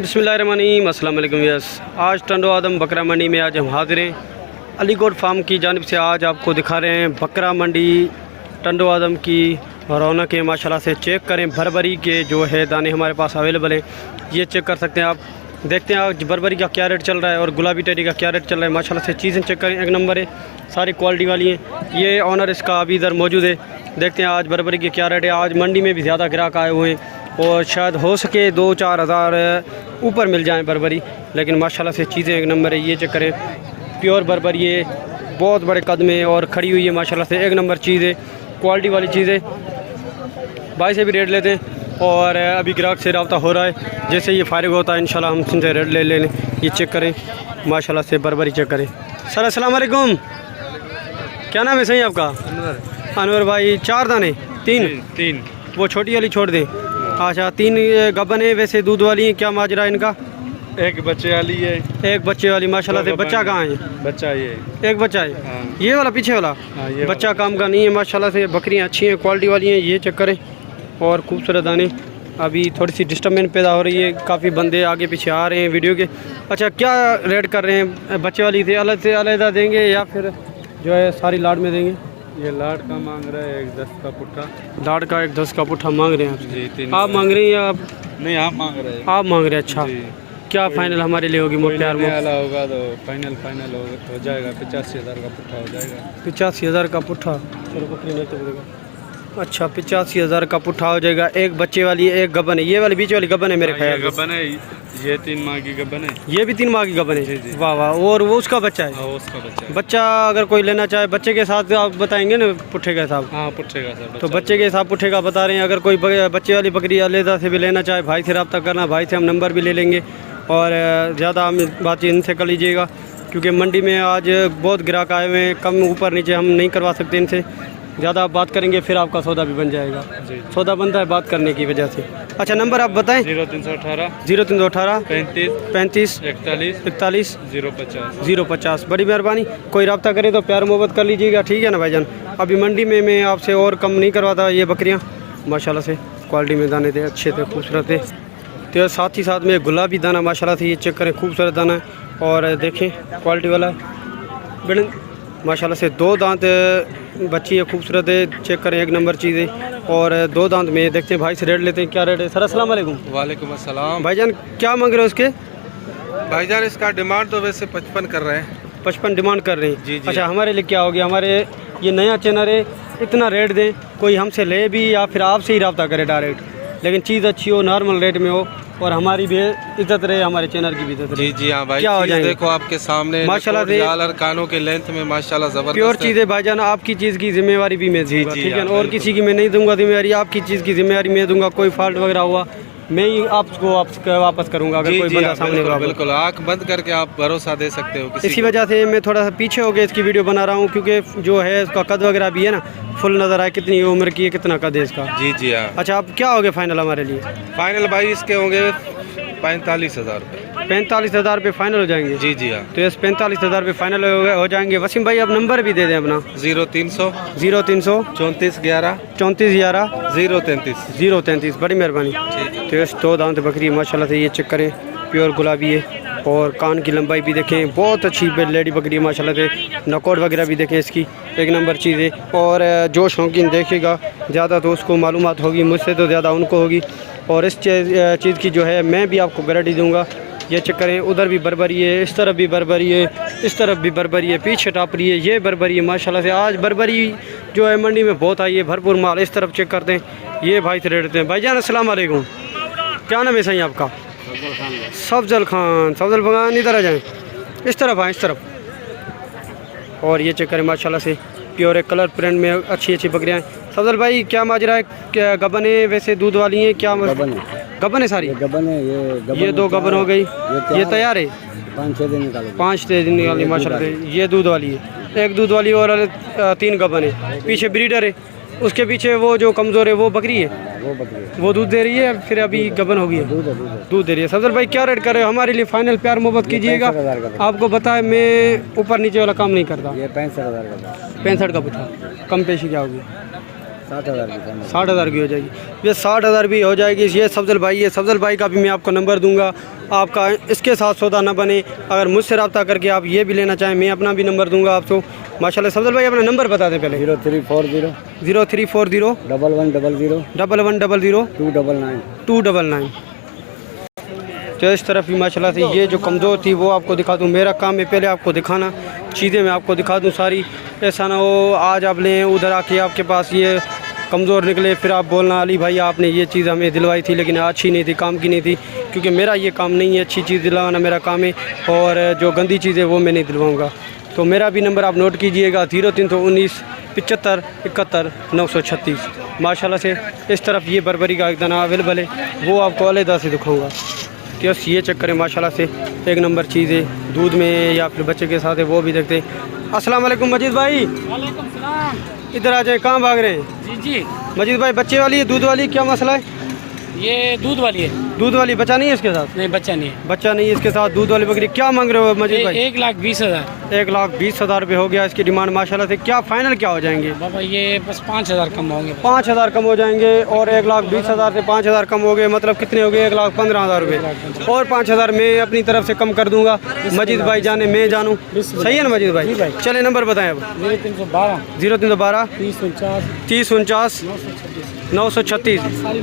बिस्मिल्लाहिर्रहमानिर्रहीम, अस्सलाम वालेकुम व्यूअर्स। आज टंडो आदम बकरा मंडी में आज हम हाजिर हैं। अलीगोड फार्म की जानिब से आज आपको दिखा रहे हैं बकरा मंडी टंडो आदम की रौनक है। माशाल्लाह से चेक करें, भरभरी के जो है दाने हमारे पास अवेलेबल हैं, ये चेक कर सकते हैं आप। देखते हैं आज भरभरी का क्या रेट चल रहा है और गुलाबी टेरी का क्या रेट चल रहा है। माशाल्लाह से चीज़ें चेक करें, एक नंबर है, सारी क्वालिटी वाली हैं। ये ऑनर इसका अभी इधर मौजूद है। देखते हैं आज भरभरी के क्या रेट है। आज मंडी में भी ज़्यादा ग्राहक आए हुए हैं और शायद हो सके 2-4 हज़ार ऊपर मिल जाएं बरबरी, लेकिन माशाल्लाह से चीज़ें एक नंबर है। ये चेक करें, प्योर बरबरी है, बहुत बड़े कद में और खड़ी हुई है। माशाल्लाह से एक नंबर चीज़ है, क्वालिटी वाली चीज़ है। भाई से भी रेट लेते हैं और अभी ग्राहक से रब्ता हो रहा है। जैसे ये फारिग होता है इंशाल्लाह हम उनसे रेट ले लें। ये चेक करें, माशाल्लाह से बरबरी चेक करें। सर अस्सलाम वालेकुम, क्या नाम है सही आपका? अनवर भाई। 4 दाने? तीन। वो छोटी वाली छोड़ दें। अच्छा, 3 गबन है। वैसे दूध वाली है, क्या माजरा है इनका? एक बच्चे वाली है, एक बच्चे वाली। माशाल्लाह से बच्चा कहाँ है? बच्चा ये एक बच्चा है। हाँ। ये वाला पीछे वाला? हाँ, ये बच्चा काम का नहीं है। माशाल्लाह से बकरियाँ अच्छी हैं, क्वालिटी वाली हैं। ये चेक करें, और खूबसूरत दाने। अभी थोड़ी सी डिस्टर्बेंस पैदा हो रही है, काफ़ी बंदे आगे पीछे आ रहे हैं वीडियो के। अच्छा, क्या रेट कर रहे हैं? बच्चे वाली से अलग देंगे या फिर जो है सारी लाड में देंगे? ये लाड का मांग रहा है 1 10 का पुट्ठा। लाड का 1 10 का पुट्ठा मांग रहे हैं आप? जी, 3। आप मांग रहे हैं या आप? नहीं, आप मांग रहे हैं। आप मांग रहे हैं। अच्छा, क्या फाइनल हमारे लिए होगी? प्यार में वाला होगा तो फाइनल हो जाएगा। 85,000 का पुट्ठा हो जाएगा। 85,000 का पुट्ठा? चलो बकरी नहीं तो। अच्छा, 85,000 का पुट्ठा हो जाएगा। एक बच्चे वाली, एक गबन है। ये वाली बीच वाली गबन है मेरे ख्याल। गबन है, ये 3 माह की गबन है। ये भी 3 माह की गबन है? जी। वाह वाह। और वो उसका बच्चा है? हाँ, उसका बच्चा है। बच्चा अगर कोई लेना चाहे बच्चे के साथ आप बताएंगे ना पुट्ठे का हिसाब? हाँ, पुट्ठे का सर। तो बच्चे के हिसाब पुट्ठे का बता रहे हैं। अगर कोई बच्चे वाली बकरी अलहदा से भी लेना चाहे, भाई से रब्ता करना, भाई से हम नंबर भी ले लेंगे और ज़्यादा हम बातचीत इनसे कर लीजिएगा, क्योंकि मंडी में आज बहुत ग्राहक आए हुए हैं। कम ऊपर नीचे हम नहीं करवा सकते इनसे। ज़्यादा आप बात करेंगे फिर आपका सौदा भी बन जाएगा। सौदा बनता है बात करने की वजह से। अच्छा, नंबर आप बताएं। 0318 0318 35 41 41 050। बड़ी मेहरबानी। कोई रब्ता करे तो प्यार मोहब्बत कर लीजिएगा, ठीक है ना भाईजान? अभी मंडी में मैं आपसे और कम नहीं करवाता। ये बकरियाँ माशाल्लाह से क्वालिटी में दाने थे, अच्छे थे, खूबसूरत थे। तो साथ ही साथ में गुलाबी दाना माशाल्लाह से, ये चेक करें, खूबसूरत दाना है। और देखें क्वालिटी वाला बड़े माशाल्लाह से 2 दांत बच्ची है, खूबसूरत है। चेक करें, एक नंबर चीज़ है। और 2 दांत में देखते हैं, भाई से रेट लेते हैं। क्या रेट है सर? अस्सलाम वालेकुम। वालेकुम अस्सलाम। भाईजान क्या मांग रहे हो उसके? भाईजान इसका डिमांड तो वैसे 55 कर रहे हैं। 55 डिमांड कर रहे हैं? जी। अच्छा, हमारे लिए क्या हो गया? हमारे ये नया चैनल है, इतना रेट दें, कोई हमसे ले भी या फिर आपसे ही रब्ता करे डायरेक्ट, लेकिन चीज़ अच्छी हो, नॉर्मल रेट में हो और हमारी भी इज्जत रहे, हमारे चैनल की भी इज्जत रहे। जी हाँ भाई, क्या हो जाएंगे? देखो आपके सामने माशाल्लाह से और कानों के लेंथ में माशाल्लाह जबरदस्त प्योर चीज़ है भाईजान। आपकी चीज़ की जिम्मेवारी भी मैं दूंगा, ठीक है? और किसी की मैं नहीं दूंगा जिम्मेवारी, आपकी चीज़ की जिम्मेवारी मैं दूंगा। कोई फॉल्ट वगैरह हुआ मैं ही आपको वापस करूंगा अगर कोई बंदा सामने होगा। बिल्कुल, आँख बंद करके आप भरोसा दे सकते हो। इसी वजह से मैं थोड़ा सा पीछे हो गया इसकी वीडियो बना रहा हूँ, क्योंकि जो है इसका कद वगैरह भी है ना, फुल नज़र आए कितनी उम्र की है, कितना कद है इसका। जी हाँ। अच्छा, आप क्या हो गए फाइनल हमारे लिए? फाइनल भाई इसके होंगे 45,000 रुपये। 45,000 रुपये फाइनल हो जाएंगे? जी हाँ। तो इस 45,000 रुपये फाइनल हो जाएंगे। वसीम भाई आप नंबर भी दे दें अपना। 0300 0300 34 11 34 11 033 033। बड़ी मेहरबानी। तो इस 2 दांत बकरी माशाल्लाह से, ये चेक करें, प्योर गुलाबी है। और कान की लंबाई भी देखें, बहुत अच्छी लेडी बकरी है माशाल्लाह से। नकोट वगैरह भी देखें इसकी, एक नंबर चीज़ है। और जो शौकीन देखेगा ज़्यादा तो उसको मालूमात होगी, मुझसे तो ज़्यादा उनको होगी। और इस चीज़ की जो है मैं भी आपको गारंटी दूंगा। ये चेक करें, उधर भी बरबरी है, इस तरफ भी बरबरी है, इस तरफ भी बरबरी है, पीछे टापरी है, ये बरबरी है। माशाल्लाह से आज बरबरी जो है मंडी में बहुत आई है, भरपूर माल। इस तरफ चेक करते हैं, ये भाई से रेट देते हैं। भाईजान अस्सलाम वालेकुम, क्या नाम है सही आपका? सफजल खान। सफजल खान इधर आ जाएँ, इस तरफ आएँ, इस तरफ। और ये चेक करें माशाल्लाह से, प्योर एक कलर प्रिंट में अच्छी बकरियाँ हैं। सफजल भाई क्या माजरा है? क्या गबन है? वैसे दूध वाली हैं क्या? गबन है सारी? गबन है ये 2 गबन हो गई। ये तैयार है? 5-6 दिन निकाली। 5-6 दिन निकाली माशाल्लाह से। ये दूध वाली है, एक दूध वाली और 3 गबन है। पीछे ब्रीडर है, उसके पीछे वो जो कमज़ोर है वो बकरी है, वो दूध दे रही है, फिर अभी गबन हो गई है, दूध दे रही है। सफजल भाई क्या रेट कर रहे हो? हमारे लिए फाइनल प्यार मोहब्बत कीजिएगा। आपको बताए मैं ऊपर नीचे वाला काम नहीं करता। 65,000 का। 65 का पूछा, कम पेशी क्या होगी? 60,000 की 60,000 की हो जाएगी। ये 60,000 भी हो जाएगी। ये सफजल भाई है, सफजल भाई का भी मैं आपको नंबर दूंगा। आपका इसके साथ सौदा ना बने, अगर मुझसे रब्ता करके आप ये भी लेना चाहें, मैं अपना भी नंबर दूंगा आपको। माशाल्लाह सफजल भाई अपना नंबर बता दें पहले। 0340 0340 1100 1100 299। 299। तो इस तरफ भी माशाल्लाह से ये जो कमज़ोर थी वो आपको दिखा दूँ। मेरा काम है पहले आपको दिखाना, चीज़ें मैं आपको दिखा दूँ सारी। ऐसा ना हो आज आप लें उधर आके आपके पास ये कमज़ोर निकले, फिर आप बोलना अली भाई आपने ये चीज़ हमें दिलवाई थी लेकिन अच्छी नहीं थी, काम की नहीं थी। क्योंकि मेरा ये काम नहीं है, अच्छी चीज़ दिलवाना मेरा काम है, और जो गंदी चीज़ है वो मैं नहीं दिलवाऊँगा। तो मेरा भी नंबर आप नोट कीजिएगा 0319 75 71 936। माशाल्लाह से इस तरफ ये बर्बरी का एक दाना अवेलेबल है, वो आपको अलहदा से दिखाऊँगा। तो बस ये चेक करें, माशाल्लाह से एक नंबर चीज़ है, दूध में या फिर बच्चे के साथ है वो भी देखते हैं। अस्सलाम वालेकुम मजीद भाई। वालेकुम सलाम। इधर आ जाए, कहाँ भाग रहे हैं? जी जी, मजीद भाई बच्चे वाली है, दूध वाली, क्या मसला है? ये दूध वाली है। दूध वाली बच्चा नहीं है इसके साथ? नहीं, बच्चा नहीं है। बच्चा नहीं है इसके साथ, दूध वाली बकरी। क्या मांग रहे हो मजीद भाई? 1,20,000। 1,20,000 रुपये हो गया इसकी डिमांड। माशाल्लाह से क्या फाइनल क्या हो जाएंगे? बाबा ये बस 5,000 कम होंगे। 5,000 कम हो जाएंगे, और 1,20,000 से 5,000 कम हो गए, मतलब कितने हो गए? 1,15,000 रुपये। और 5,000 मैं अपनी तरफ से कम कर दूंगा। मजीद भाई जाने मैं जानूँ, सही है ना मजीद भाई? चले नंबर बताएं अब। 0312 0312 30 49 30 49 936।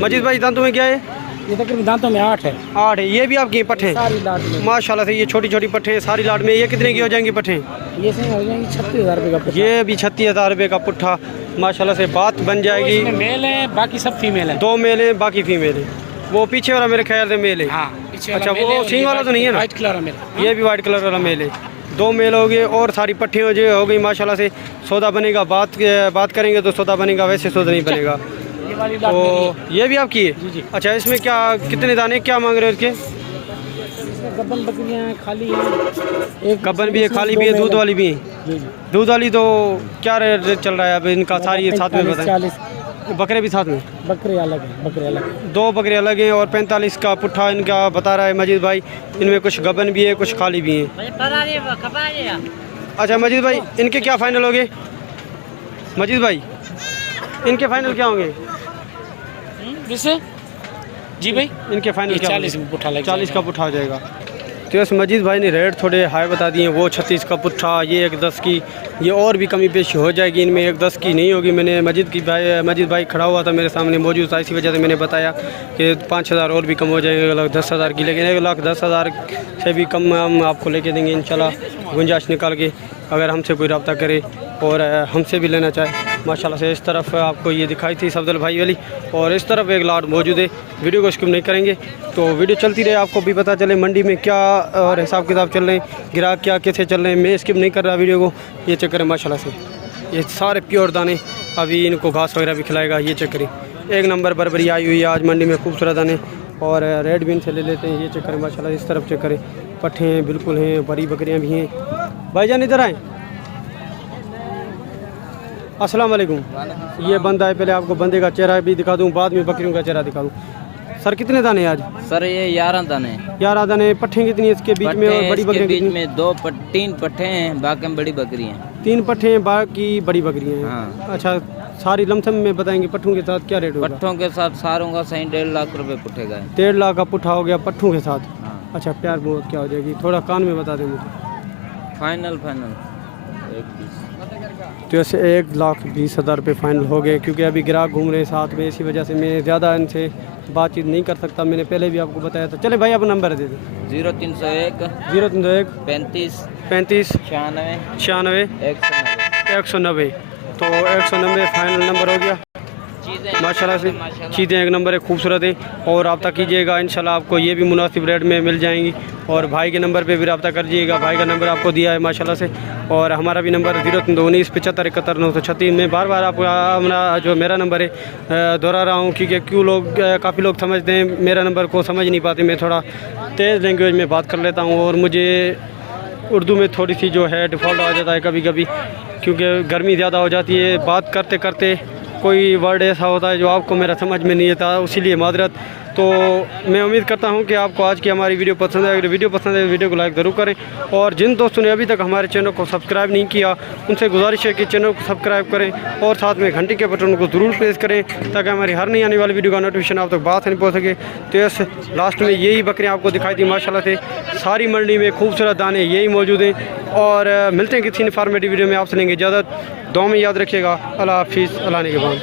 मजीद भाई दांतों में क्या है? ये तकरीबन दांतों में 8 है। 8 है। ये भी आपकी पट्ठे? सारी लाट में। माशाल्लाह से ये छोटी छोटी पट्ठे हैं सारी लाट में। ये कितने की हो जाएंगी पट्ठे? ये सही हो जाएंगी 36,000 रुपये का पुट्ठा। ये भी 36,000 रुपये का पुट्ठा। माशाल्लाह से बात बन जाएगी। इसमें मेल है, बाकी सब फीमेल है। 2 मेल है, बाकी फीमेल है। वो पीछे वाला मेरे ख्याल से मेल है। हाँ, पीछे वाला अच्छा, मेल वो है और सिंग ये वाला तो नहीं है ना? वाइट कलर है मेल। ये भी वाइट कलर वाला मेल है। 2 मेल हो गए और सारी पट्टियाँ जो हो गई। माशाल्लाह से सौदा बनेगा, बात करेंगे तो सौदा बनेगा, वैसे सौदा नहीं बनेगा। ये वाली लाट तो मेरी है। ये भी आपकी है? जी जी। अच्छा, इसमें क्या कितने दाने क्या मांग रहे हो इसके? इसमें गब्बन बकरियाँ हैं, खाली है। एक गब्बन भी है, खाली भी है, दूध वाली भी है। जी जी। दूध वाली तो क्या रेट चल रहा है अब इनका? सारी साथ में बताएं। 40 बकरे भी साथ में? बकरे अलग है, बकरे अलग है। 2 बकरे अलग हैं, और 45 का पुट्ठा इनका बता रहा है मजीद भाई। इनमें कुछ गबन भी है, कुछ खाली भी हैं। अच्छा मजीद भाई, इनके क्या फ़ाइनल हो गए? मजीद भाई इनके फ़ाइनल क्या होंगे? वैसे जी भाई, इनके फ़ाइनल क्या 40 होंगे? में पुट्ठा लग 40 का पुट्ठा हो जाएगा। तो इस मजीद भाई ने रेट थोड़े हाई बता दिए। वो 36 का पुट्ठा, ये 1,10 की। ये और भी कमी पेशी हो जाएगी इनमें, 1,10 की नहीं होगी। मैंने मजीद भाई खड़ा हुआ था मेरे सामने मौजूद था, इसी वजह से मैंने बताया कि 5,000 और भी कम हो जाएंगे 1,10,000 की। लेकिन 1,10,000 से भी कम हम आपको लेके देंगे इंशाल्लाह, गुंजाइश निकाल के, अगर हमसे कोई रब्ता करे और हमसे भी लेना चाहे। माशाल्लाह से इस तरफ आपको ये दिखाई थी सफदल भाई वाली, और इस तरफ एक लाट मौजूद है। वीडियो को स्किप नहीं करेंगे तो वीडियो चलती रहे, आपको भी पता चले मंडी में क्या और हिसाब किताब चल रहे हैं, ग्राहक क्या कैसे चल रहे हैं। मैं स्किप नहीं कर रहा वीडियो को। ये चक्कर है माशाल्लाह से, ये सारे प्योर दाने। अभी इनको घास वगैरह भी खिलाएगा। ये चक्कर है, एक नंबर बर्बरी आई हुई है आज मंडी में, खूबसूरत दाने। और रेड भी इनसे ले लेते हैं। ये चक्कर है माशाल्लाह, इस तरफ चक्कर है, पट्ठे हैं बिल्कुल हैं, बड़ी बकरियाँ भी हैं। भाईजान इधर आएँ। अस्सलाम वालेकुम। ये बंदा है, पहले आपको बंदे का चेहरा भी दिखा दूं, बाद में बकरियों का चेहरा दिखा दूं। सर कितने दाने हैं आज? सर ये 11 दाने। 11 दाने। पट्ठे कितनी है इसके बीच में, और बड़ी इसके बकरियाँ बीच कितनी? में 3 पट्ठे हैं, बाकी में बड़ी बकरी हैं। 3 पट्ठे हैं, बाकी बड़ी बकरियाँ हैं। हाँ। अच्छा, सारी लमसम में बताएंगे पट्ठों के साथ क्या रेट होगा? पट्ठों के साथ सारों का सही 1.5 लाख रुपए पुट्ठे का है। 1.5 लाख का पुट्ठा हो गया पट्ठों के साथ। हाँ। अच्छा, प्यार बहुत क्या हो जाएगी? थोड़ा कान में बता दें मुझे। फाइनल 1,20,000। तो ऐसे 1,20,000 रुपये फ़ाइनल हो गए, क्योंकि अभी ग्राहक घूम रहे हैं साथ में, इसी वजह से मैं ज़्यादा इनसे बातचीत नहीं कर सकता। मैंने पहले भी आपको बताया था। चले भाई अपना नंबर दे दें। 0301 0301 35 35 96 96 190। 190। तो 190 फाइनल नंबर हो गया। माशाल्लाह से चीज़ें एक नंबर है, खूबसूरत है। और रब्ता कीजिएगा, इंशाल्लाह आपको ये भी मुनासिब रेट में मिल जाएंगी। और भाई के नंबर पे भी रब्ता करिएगा, भाई का नंबर आपको दिया है माशाल्लाह से। और हमारा भी नंबर 0319 75 71 936। मैं बार बार आपको हमारा जो मेरा नंबर है दोहरा रहा हूँ, क्योंकि काफ़ी लोग समझते हैं मेरा नंबर को समझ नहीं पाते। मैं थोड़ा तेज़ लैंग्वेज में बात कर लेता हूँ, और मुझे उर्दू में थोड़ी सी जो है डिफ़ॉल्ट आ जाता है कभी कभी, क्योंकि गर्मी ज़्यादा हो जाती है। बात करते करते कोई वर्ड ऐसा होता है जो आपको मेरा समझ में नहीं आता, इसीलिए मादरत। तो मैं उम्मीद करता हूं कि आपको आज की हमारी वीडियो पसंद है। अगर वीडियो पसंद है तो वीडियो को लाइक ज़रूर करें, और जिन दोस्तों ने अभी तक हमारे चैनल को सब्सक्राइब नहीं किया उनसे गुजारिश है कि चैनल को सब्सक्राइब करें और साथ में घंटी के बटन को ज़रूर प्रेस करें ताकि हमारी हर नई आने वाली वीडियो का नोटिफिकेशन आप तक बात नहीं पहुँच सके। तो इस लास्ट में यही बकरियाँ आपको दिखाई दी माशाल्लाह से, सारी मंडी में खूबसूरत दाने यही मौजूद हैं। और मिलते हैं किसी इन्फॉर्मेटिव वीडियो में, आपसे लेंगे इजाज़त। दुआ में याद रखिएगा। अल्लाह हाफिज़। अल्लाह ने के बाद।